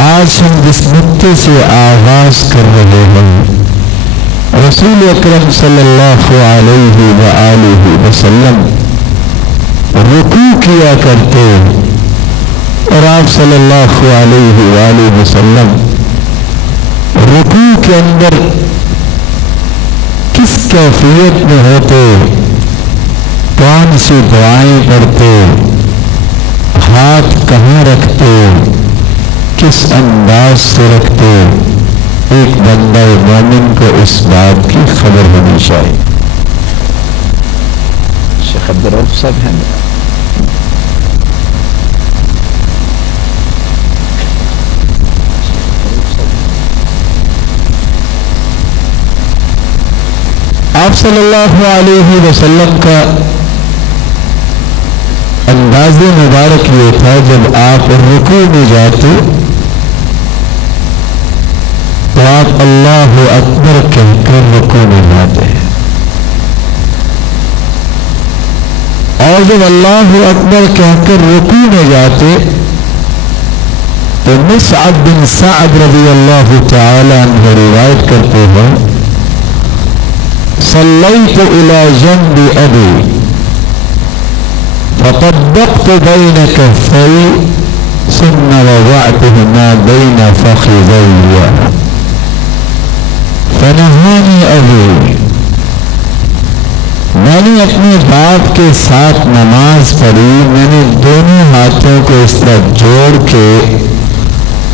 آج ہم جس نقطے سے آغاز کر رہے ہیں، رسول اکرم صلی اللہ علیہ وآلہ وسلم رکوع کیا کرتے اور آپ صلی اللہ علیہ وآلہ وسلم رکوع کے اندر کس کیفیت میں ہوتے، کون سی دعائیں پڑھتے، ہاتھ کہاں رکھتے، کس انداز سے رکھتے، ایک بندہ مومن کو اس بات کی خبر ہونی چاہیے۔ شیخ عبدالرؤف صاحب ہیں؟ آپ صلی اللہ علیہ وسلم کا انداز مبارک یہ تھا، جب آپ رکوع میں جاتے تو آپ اللہ اکبر کہہ کر رکوع میں جاتے ہیں، اور جب اللہ اکبر کہہ کر رکوع میں جاتے تو مصعب بن سعد رضی اللہ تعالی عنہ روایت کرتے ہیں، صلیت الی جنب ابی فطبقت بین کفی ثم وضعتهما بین فخذی فنہانی ابی، میں نے اپنے باپ کے ساتھ نماز پڑھی، میں نے دونوں ہاتھوں کو اس طرح جوڑ کے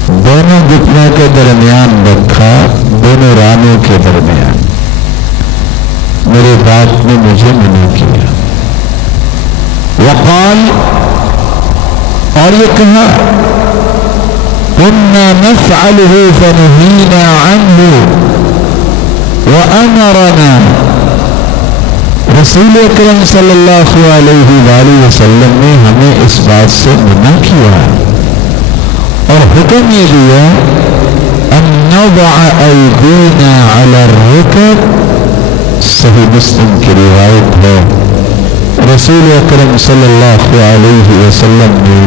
دونوں گھٹنوں کے درمیان رکھا، دونوں رانوں کے درمیان، میرے باپ نے مجھے منع کیا۔ وقال، اور یہ کہا، كنا نفعله فنهينا عنه وأمرنا، رسول اکرم صلی اللہ علیہ وآلہ وسلم نے ہمیں اس بات سے منع کیا اور حکم یہ دیا، ان نضع ایدینا علی الرکب، صحیح مسلم کی روایت ہے، رسول اکرم صلی اللہ علیہ وسلم نے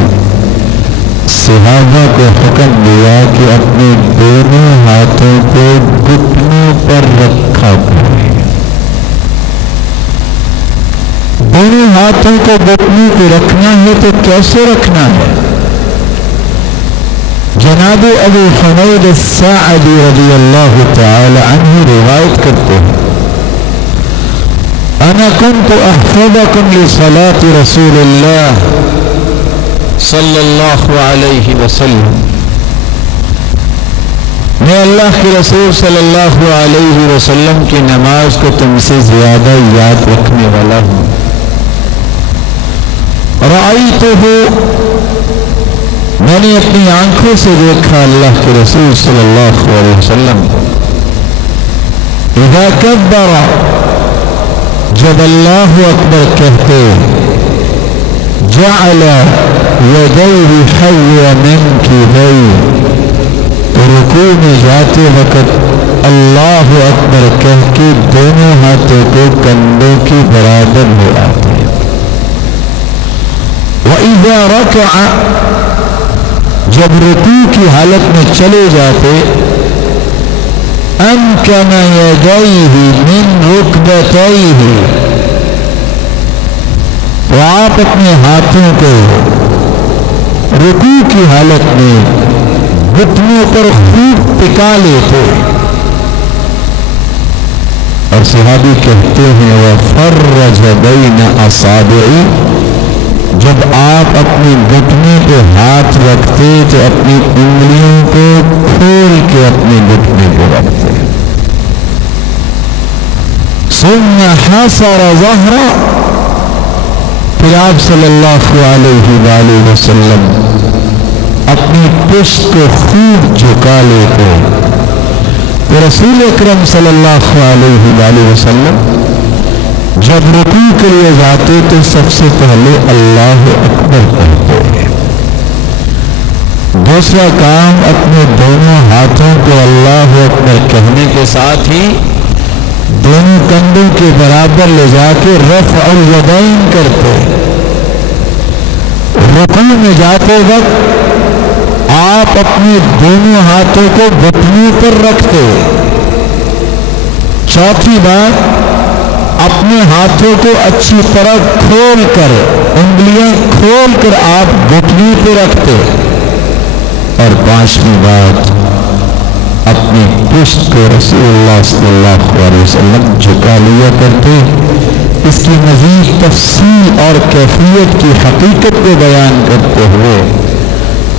صحابہ کو حکم دیا کہ اپنے دونوں ہاتھوں کو گھٹنوں پر رکھا کریں۔ دونوں ہاتھوں کو گھٹنوں کو رکھنا ہے تو کیسے رکھنا ہے؟ جناب ابو حمید الساعدی رضی اللہ تعالی عنہ روایت کرتے ہیں، انا كنت احفظكم لصلاة رسول اللہ صلی اللہ علیہ وسلم، میں اللہ کے رسول صلی اللہ علیہ وسلم کی نماز کو تم سے زیادہ یاد رکھنے والا ہوں۔ رأیتہ، میں نے اپنی آنکھوں سے دیکھا اللہ کے رسول صلی اللہ علیہ وسلم اذا کبر، جب اللہ اکبر کہتے، جعل یدیہ حول منکبیہ، تو رکوع میں جاتے وقت اللہ اکبر کہہ کے دونوں ہاتھوں کو کندھوں کے برابر لے آتے۔ وَإِذَا رَكَعَ، جب رکوع کی حالت میں چلے جاتے، أَمْكَنَ يَدَيْهِ مِنْ رُكْبَتَيْهِ، تو آپ اپنے ہاتھوں کو رکوع کی حالت میں گھٹنوں پر خوب ٹکا لیتے، اور صحابی کہتے ہیں وَفَرَّجَ بَيْنَ أَصَابِعِهِ، جب آپ اپنے گھٹنے پہ ہاتھ رکھتے تو اپنی انگلیوں کو کھول کے اپنے گھٹنے پہ رکھتے۔ ثم حصر ظہرہ، پھر آپ صلی اللہ علیہ وآلہ وسلم اپنی پشت کو خوب جھکا لیتے۔ تو رسول اکرم صلی اللہ علیہ وآلہ وسلم جب رکوع کے لیے جاتے تو سب سے پہلے اللہ اکبر کہتے ہیں، دوسرا کام اپنے دونوں ہاتھوں کو اللہ اکبر کہنے کے ساتھ ہی دونوں کندھوں کے برابر لے جا کے رفع الیدین کرتے۔ رکوع میں جاتے وقت آپ اپنے دونوں ہاتھوں کو گھٹنوں پر رکھتے. چوتھی بات، اپنے ہاتھوں کو اچھی طرح کھول کر، انگلیاں کھول کر آپ گھٹنوں پہ رکھتے. اور پانچویں بات، اپنی پشت کو رسول اللہ صلی اللہ علیہ وسلم جھکا لیا کرتے. اس کی مزید تفصیل اور کیفیت کی حقیقت کو بیان کرتے ہوئے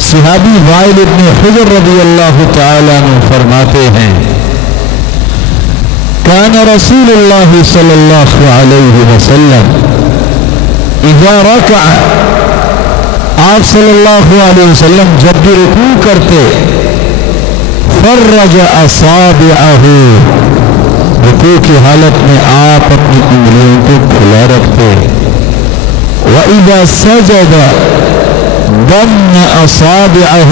صحابی وائل ابن حجر رضی اللہ تعالیٰ عنہ فرماتے ہیں، کان رسول اللہ صلی اللہ علیہ وسلم اذا رکع، آپ صلی اللہ علیہ وسلم جب بھی رکوع کرتے، فرج اصابعہ، رکوع کی حالت میں آپ اپنی انگلیوں کو کھلا رکھتے. وَإِذَا سَجَدَ ضَمَّ أَصَابِعَهُ،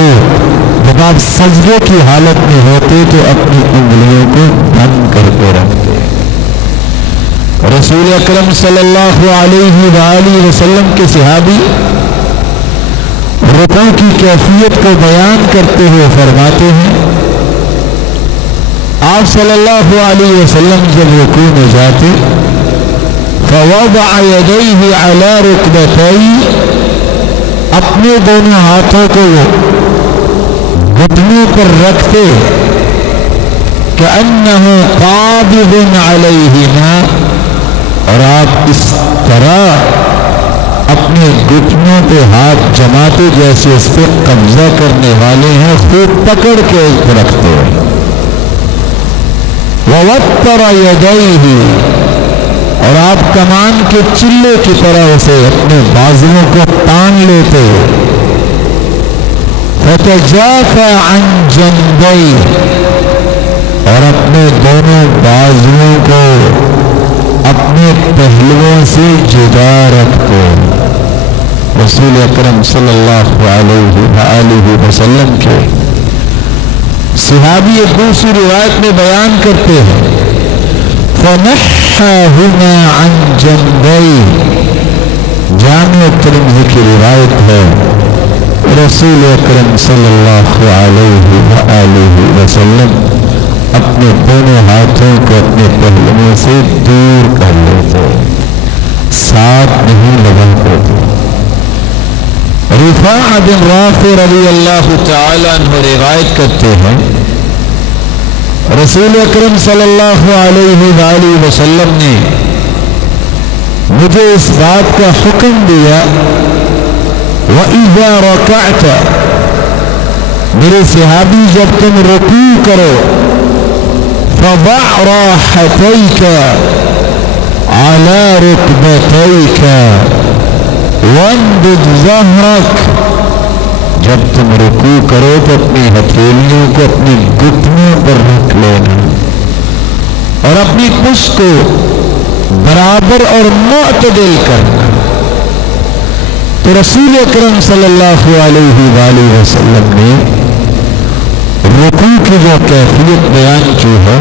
جب آپ سجدے کی حالت میں ہوتے تو اپنی انگلیوں کو بند کر کے رکھتے. رسول اکرم صلی اللہ علیہ وآلہ وسلم کے صحابی رکوع کی کیفیت کو بیان کرتے ہوئے فرماتے ہیں، آپ صلی اللہ علیہ وسلم جب رکوع میں جاتے، فوضع یدیہ علی رکبتیہ، اپنے دونوں ہاتھوں کو گھٹنوں پر رکھتے، کأنہ قابض علیہما، اور آپ اس طرح اپنے گھٹنوں پہ ہاتھ جماتے جیسے اس پہ قبضہ کرنے والے ہیں، خوب پکڑ کے رکھتے ہیں. ووتر یدیہ، اور آپ کمان کے چلے کی طرح اسے اپنے بازوؤں کو تان لیتے. فتجافى عن جنبیہ، اور اپنے دونوں بازوؤں کو اپنے پہلوؤں سے جدا رکھتے. رسول اکرم صلی اللہ علیہ وآلہ وسلم کے صحابی ایک دوسری روایت میں بیان کرتے ہیں، فَنَحَّاهُمَا عَنْ جَنْبَيْهِ، جامع ترمذی کی روایت ہے، رسول اکرم صلی اللہ علیہ وآلہ وسلم اپنے دونوں ہاتھوں کو اپنے پہلوؤں سے دور کر لیتے، ساتھ نہیں لگاتے تھے. رفاع بن رافع رضی اللہ تعالیٰ عنہ روایت کرتے ہیں، رسول اکرم صلی اللہ علیہ وآلہ وسلم نے مجھے اس بات کا حکم دیا، وَإِذَا رَكَعْتَ، میرے صحابی جب تم رکوع کرو، فَضَعْ رَاحَتَيْكَ عَلَى رُكْبَتَيْكَ وَانْبُضْ ظَهْرَكَ، جب تم رکوع کرو تو اپنی ہتھیلیوں کو اپنی گھٹنوں پر رکھ لینا اور اپنی پشت کو برابر اور معتدل کرنا. تو رسول اکرم صلی اللہ علیہ وآلہ وسلم نے رکوع کی جو کیفیت بیان کی ہے،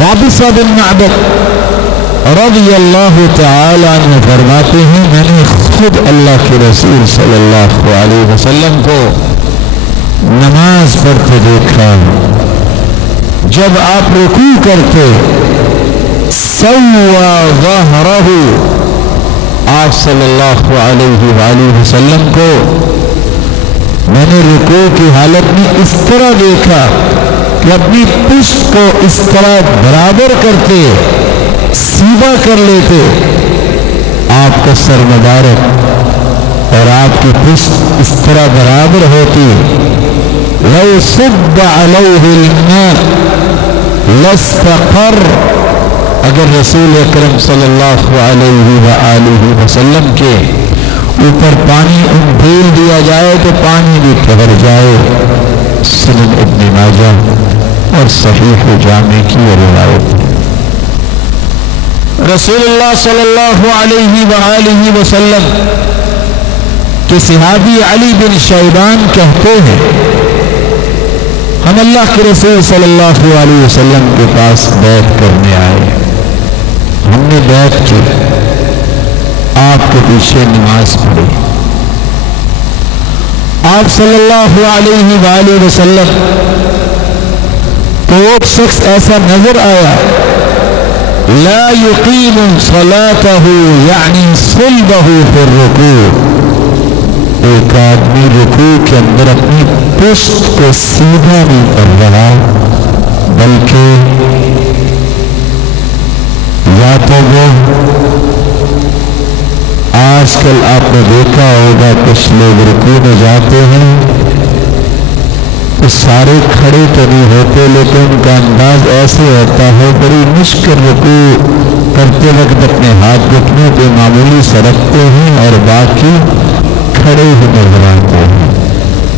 وابصہ بن معبد رضی اللہ تعالیٰ عنہ فرماتے ہیں، میں نے خود اللہ کے رسول صلی اللہ علیہ وسلم کو نماز پڑھتے دیکھا، جب آپ رکوع کرتے، سوا ظہرہ، آپ صلی اللہ علیہ وآلہ وسلم کو میں نے رکوع کی حالت میں اس طرح دیکھا کہ اپنی پشت کو اس طرح برابر کرتے، سیدھا کر لیتے، آپ کا سر مبارک اور آپ کی پشت اس طرح برابر ہوتی. لو صب علیہ الماء لاستقر، اگر رسول اکرم صلی اللہ علیہ وآلہ وسلم کے اوپر پانی ڈھیل دیا جائے تو پانی بھی ٹھہر جائے. سنن ابن ماجہ اور صحیح جامع کی روایت ہے. رسول اللہ صلی اللہ علیہ وآلہ وسلم کے صحابی علی بن شیبان کہتے ہیں، ہم اللہ کے رسول صلی اللہ علیہ وسلم کے پاس بیعت کرنے آئے، ہم نے بیعت کی، آپ کے پیچھے نماز پڑھی، آپ صلی اللہ علیہ وآلہ وسلم کو ایک شخص ایسا نظر آیا لا یقیم صلاتہ یعنی صلبہ فی الرکوع، ایک آدمی رکوع کے اندر اپنی پشت کو سیدھا نہیں کر رہا، بلکہ یا تو وہ آج کل آپ نے دیکھا ہوگا کچھ لوگ رکوع میں جاتے ہیں تو سارے کھڑے تو نہیں ہوتے، لیکن ان کا انداز ایسے ہوتا ہے بڑی مشکل رکوع کرتے وقت اپنے ہاتھ گھٹنوں پہ معمولی سے رکھتے ہیں اور باقی کھڑے ہی نظر آتے ہیں۔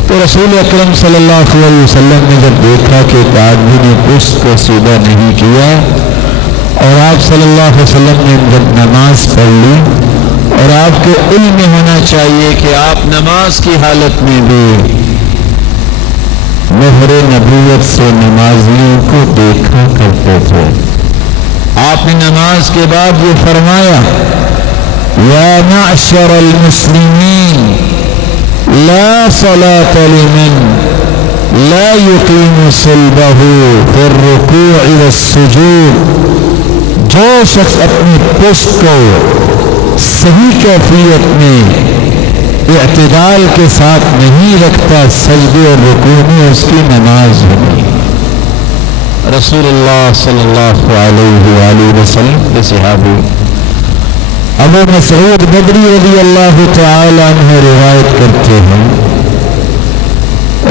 تو رسول اکرم صلی اللہ علیہ وسلم نے جب دیکھا کہ ایک آدمی نے پشت کو سیدھا نہیں کیا اور آپ صلی اللہ علیہ وسلم نے جب نماز پڑھ لی، اور آپ کے علم میں ہونا چاہیے کہ آپ نماز کی حالت میں بھی مہر نبوت سے نمازیوں کو دیکھا کرتے تھے۔ آپ نے نماز کے بعد یہ فرمایا یا معشر المسلمین لا صلاة لمن لا يقيم صلبہ فی الرکوع والسجود، جو شخص اپنی پشت کو صحیح کیفیت میں اعتدال کے ساتھ نہیں رکھتا، سجدے اور رکوع میں اس کی نماز ہوگی۔ رسول اللہ صلی اللہ علیہ وآلہ وسلم کے صحابی ابو مسعود بدری رضی اللہ تعالی عنہ روایت کرتے ہیں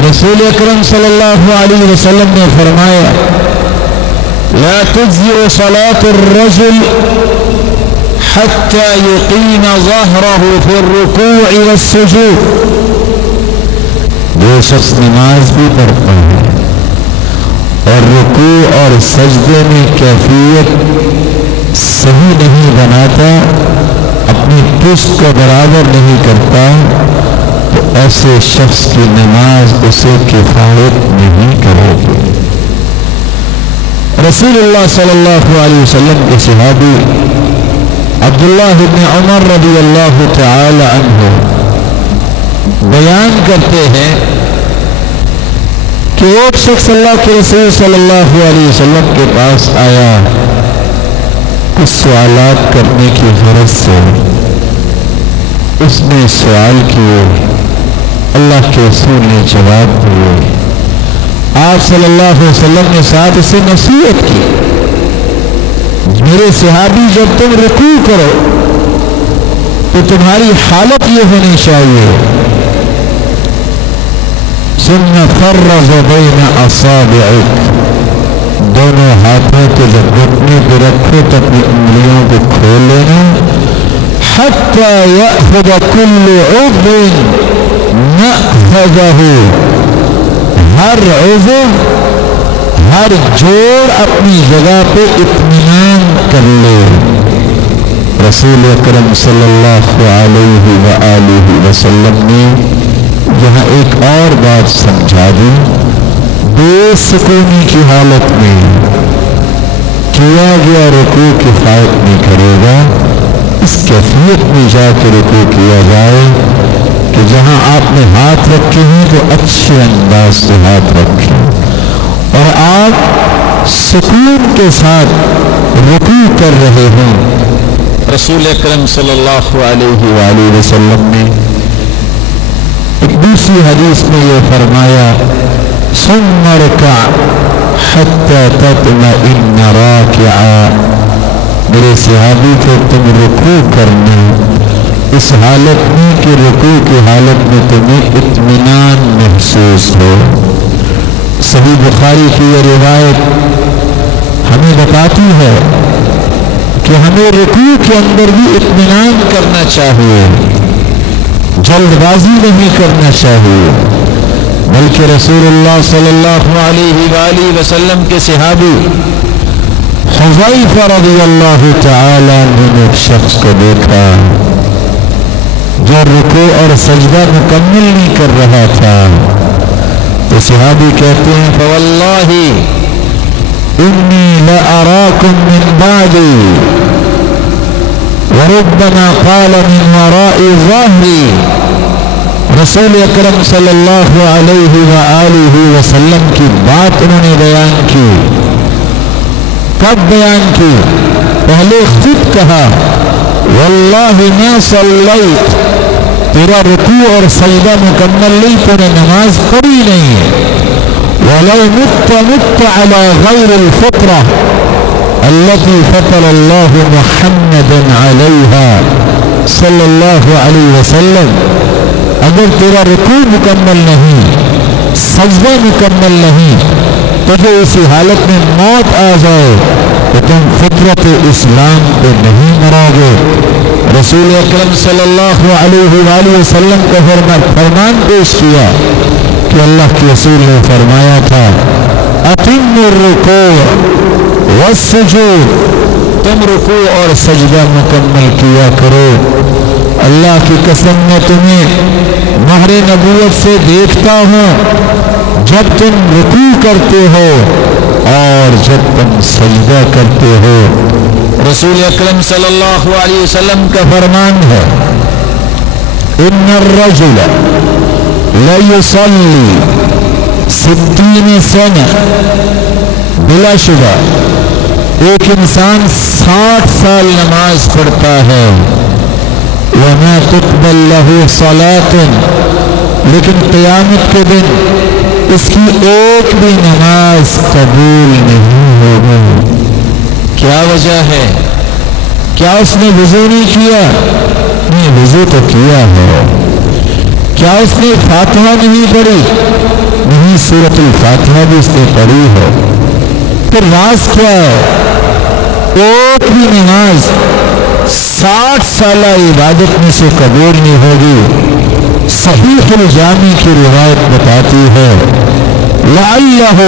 رسول اکرم صلی اللہ علیہ وسلم نے فرمایا لا تجزئ صلاة الرجل حتى يقيم ظهره في الركوع والسجود، جو شخص نماز بھی پڑھتا ہے اور رکوع اور سجدے میں کیفیت صحیح نہیں بناتا، اپنی پشت کو برابر نہیں کرتا، تو ایسے شخص کی نماز اسے کفایت نہیں کرے گی۔ رسول اللہ صلی اللہ علیہ وسلم کے صحابی عبداللہ بن عمر رضی اللہ تعالی عنہ بیان کرتے ہیں کہ ایک شخص اللہ کے رسول صلی اللہ علیہ وسلم کے پاس آیا کچھ سوالات کرنے کی غرض سے۔ اس نے سوال کیے، اللہ کے رسول نے جواب دیے، آپ صلی اللہ علیہ وسلم نے ساتھ اسے نصیحت کی، میرے صحابی جب تم رکوع کرو تو تمہاری حالت یہ ہونی چاہیے ثم فرج بین اصابعک، دونوں ہاتھوں کو جب گھٹنے پہ رکھو تو اپنی انگلیوں کو کھول لینا، حتی یأخذ کل عضو مأخذہ، ہر عضو ہر جوڑ اپنی جگہ پہ اطمینان کر لے۔ رسول اکرم صلی اللہ علیہ وآلہ وسلم نے یہاں ایک اور بات سمجھا دی، بے سکونی کی حالت میں کیا گیا رکوع کفایت نہیں کرے گا، اس کیفیت میں جا کے رکوع کیا جائے کہ جہاں آپ نے ہاتھ رکھے ہیں تو اچھے انداز سے ہاتھ رکھیں اور آپ سکون کے ساتھ رکوع کر رہے ہیں۔ رسول اکرم صلی اللہ علیہ وآلہ وسلم نے ایک دوسری حدیث میں یہ فرمایا ثم ارکع حتی تطمئن راکعا، میرے صحابی کو تم رکوع کرنا اس حالت میں کہ رکوع کی حالت میں تمہیں اطمینان محسوس ہو۔ صحیح بخاری کی یہ روایت ہمیں بتاتی ہے کہ ہمیں رکوع کے اندر بھی اطمینان کرنا چاہیے، جلد بازی نہیں کرنا چاہیے، بلکہ رسول اللہ صلی اللہ علیہ وآلہ وسلم کے صحابی حذیفہ رضی اللہ تعالی عنہ نے ایک شخص کو دیکھا جو رکوع اور سجدہ مکمل نہیں کر رہا تھا، تو صحابی کہتے ہیں فواللہ انی لأراکم من بعدی وربما قال من وراء ظہری، رسول اکرم صلی اللہ علیہ وآلہ وسلم کی بات انہوں نے بیان کی. کب بیان کی؟ پہلے خود کہا واللہ ما صلیت، تیرا رکوع اور سجدہ مکمل نہیں، تو نے نماز پڑھی نہیں ہے. ولو مت علی غیر الفطرہ التي فطر اللہ محمد علیہا صلی اللہ علیہ وسلم، اگر تیرا رکوع مکمل نہیں، سجدہ مکمل نہیں، تجھے اسی حالت میں موت آ جائے تو تم فطرت اسلام پہ نہیں مرو گے. رسول اکرم صلی اللہ علیہ وآلہ وسلم کا فرمان پیش کیا کہ اللہ کے رسول نے فرمایا تھا اتم الرکوع والسجود، تم رکوع اور سجدہ مکمل کیا کرو. اللہ کی قسم میں تمہیں مہر نبوت سے دیکھتا ہوں جب تم رکوع کرتے ہو اور جب تم سجدہ کرتے ہو. رسول اکرم صلی اللہ علیہ وسلم کا فرمان ہے ان الرجل لیصلی 60 سنہ، بلا شبہ ایک انسان 60 سال نماز پڑھتا ہے. وما تقبل له صلاة، لیکن قیامت کے دن اس کی ایک بھی نماز قبول نہیں ہوگی. کیا وجہ ہے؟ کیا اس نے وضو نہیں کیا؟ نہیں، وضو تو کیا ہے. کیا اس نے فاتحہ نہیں پڑھی؟ نہیں، سورۃ الفاتحہ بھی اس نے پڑھی ہے. پھر راز کیا ہے؟ ایک بھی نماز 60 سالہ عبادت میں سے قبول نہیں ہوگی. صحیح الجامع کی روایت بتاتی ہے لعلہ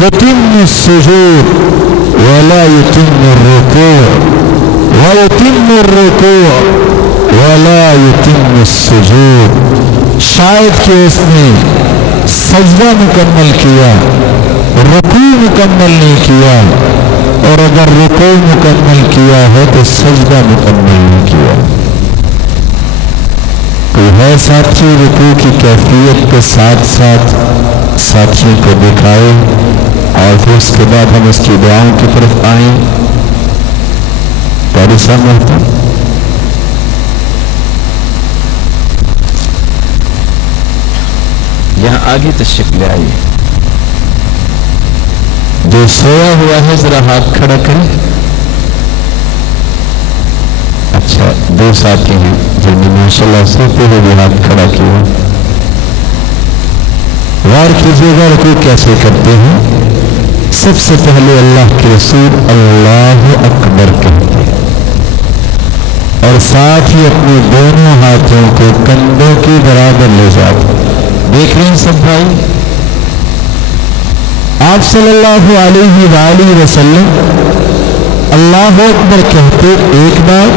یتم السجود ولا یتم الرکوع ویتم الرکوع ولا یتم السجود، شاید کہ اس نے سجدہ مکمل کیا، رکوع مکمل نہیں کیا، اور اگر رکوع مکمل کیا ہے تو سجدہ مکمل نہیں کیا. کوئی ہے ساتھی رکوع کی کیفیت کے ساتھ ساتھ ساتھیوں کو دکھائے اور پھر اس کے بعد ہم اس کی دعاؤں کی طرف آئیں؟ قاری صاحب ہوتا یہاں آگے تشریف لے آئیے. جو سویا ہوا ہے ذرا ہاتھ کھڑا کریں. اچھا، 2 ساتھی ہیں جن نے ماشاءاللہ سوتے ہوئے بھی ہاتھ کھڑا کیا. غور کیجیے گا رکوع کیسے کرتے ہیں. سب سے پہلے اللہ کے رسول اللہ اکبر کہتے ہیں اور ساتھ ہی اپنے دونوں ہاتھوں کو کندھوں کے برابر لے جاتے. دیکھ رہے ہیں سب بھائی، آپ صلی اللہ علیہ وآلہ وسلم اللہ اکبر کہتے ایک بار،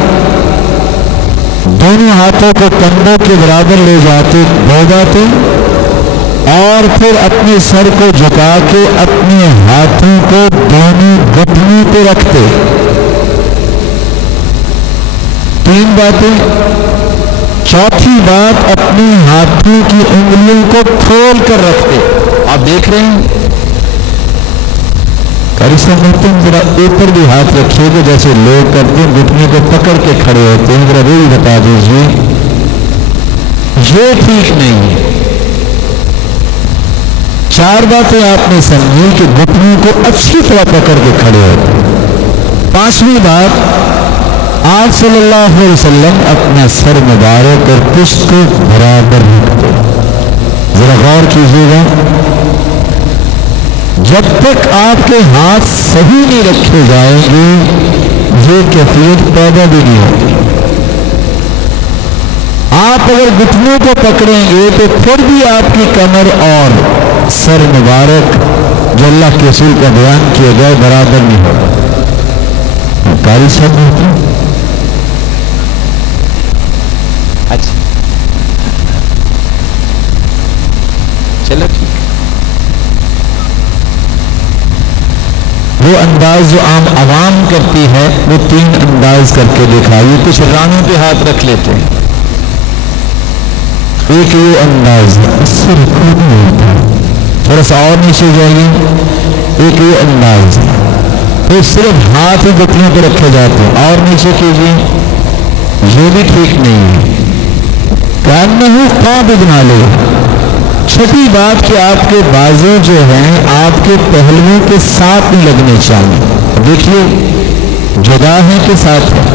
دونوں ہاتھوں کو کندھوں کے برابر لے جاتے 2 باتیں، اور پھر اپنے سر کو جھکا کے اپنے ہاتھوں کو دونوں گھٹنوں پہ رکھتے 3 باتیں. چوتھی بات اپنے ہاتھوں کی انگلیوں کو کھول کر رکھتے. آپ دیکھ رہے ہیں قاری صاحب ہوتے ہیں، ذرا اوپر بھی ہاتھ رکھیے گا جیسے لوگ کرتے ہیں، گھٹنے کو پکڑ کے کھڑے ہوتے ہیں. ذرا وہی بتا دیجیے، یہ ٹھیک نہیں ہے. 4 باتیں آپ نے سمجھی کہ گھٹنوں کو اچھی طرح پکڑ کے کھڑے ہوتے ہیں. 5ویں بات، آپ صلی اللہ علیہ وسلم اپنا سر مبارک اور پشت کو برابر رکھتے. ذرا غور کیجیے گا، جب تک آپ کے ہاتھ صحیح نہیں رکھے جائیں گے یہ کیفیت پیدا بھی نہیں ہوتی. آپ اگر گھٹنوں کو پکڑیں گے تو پھر بھی آپ کی کمر اور سر مبارک جو اللہ کے رسول کا بیان کیا گیا برابر نہیں ہوگا. قاری صاحب ہوتے ہیں. اچھا چلو ٹھیک. وہ انداز جو عوام کرتی ہے وہ 3 انداز کر کے دکھائیے. کچھ رانوں پہ ہاتھ رکھ لیتے ہیں، ایک یہ انداز ہے، اس سے رکوع نہیں ہوتا، تھوڑا سا اور نیچے جائیے، ایک یہ انداز ہے، پھر صرف ہاتھ ہی گھٹنوں پہ رکھے جاتے ہیں، اور نیچے کیجیے، یہ بھی ٹھیک نہیں ہے، کأنہ قابض علیہ۔ چھٹی بات کہ آپ کے بازو جو ہیں آپ کے پہلووں کے ساتھ نہیں لگنے چاہیے، دیکھیے جدا ہیں کہ ساتھ ہیں،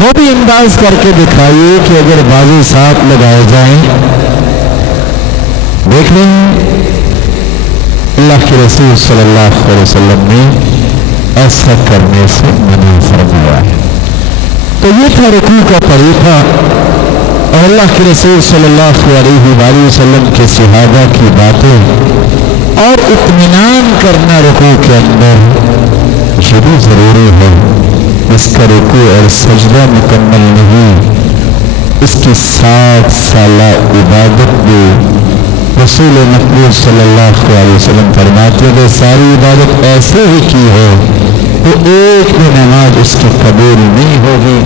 وہ بھی انداز کر کے دکھائیے کہ اگر بازو ساتھ لگائے جائیں، دیکھ رہے ہیں اللہ کے رسول صلی اللہ علیہ وسلم نے ایسا کرنے سے منع فرمایا ہے۔ تو یہ تھا رکوع کا طریقہ، اور اللہ کے رسول صلی اللہ علیہ وآلہ وسلم کے صحابہ کی باتیں، اور اطمینان کرنا رکوع کے اندر یہ بھی ضروری ہے۔ اس کا رکوع اور سجدہ مکمل نہیں، اس کی 7 سالہ عبادت بھی رسول مقبول صلی اللہ علیہ وسلم فرماتے ہیں کہ ساری عبادت ایسے ہی کی ہے تو ایک بھی نماز اس کی قبول نہیں ہوگی۔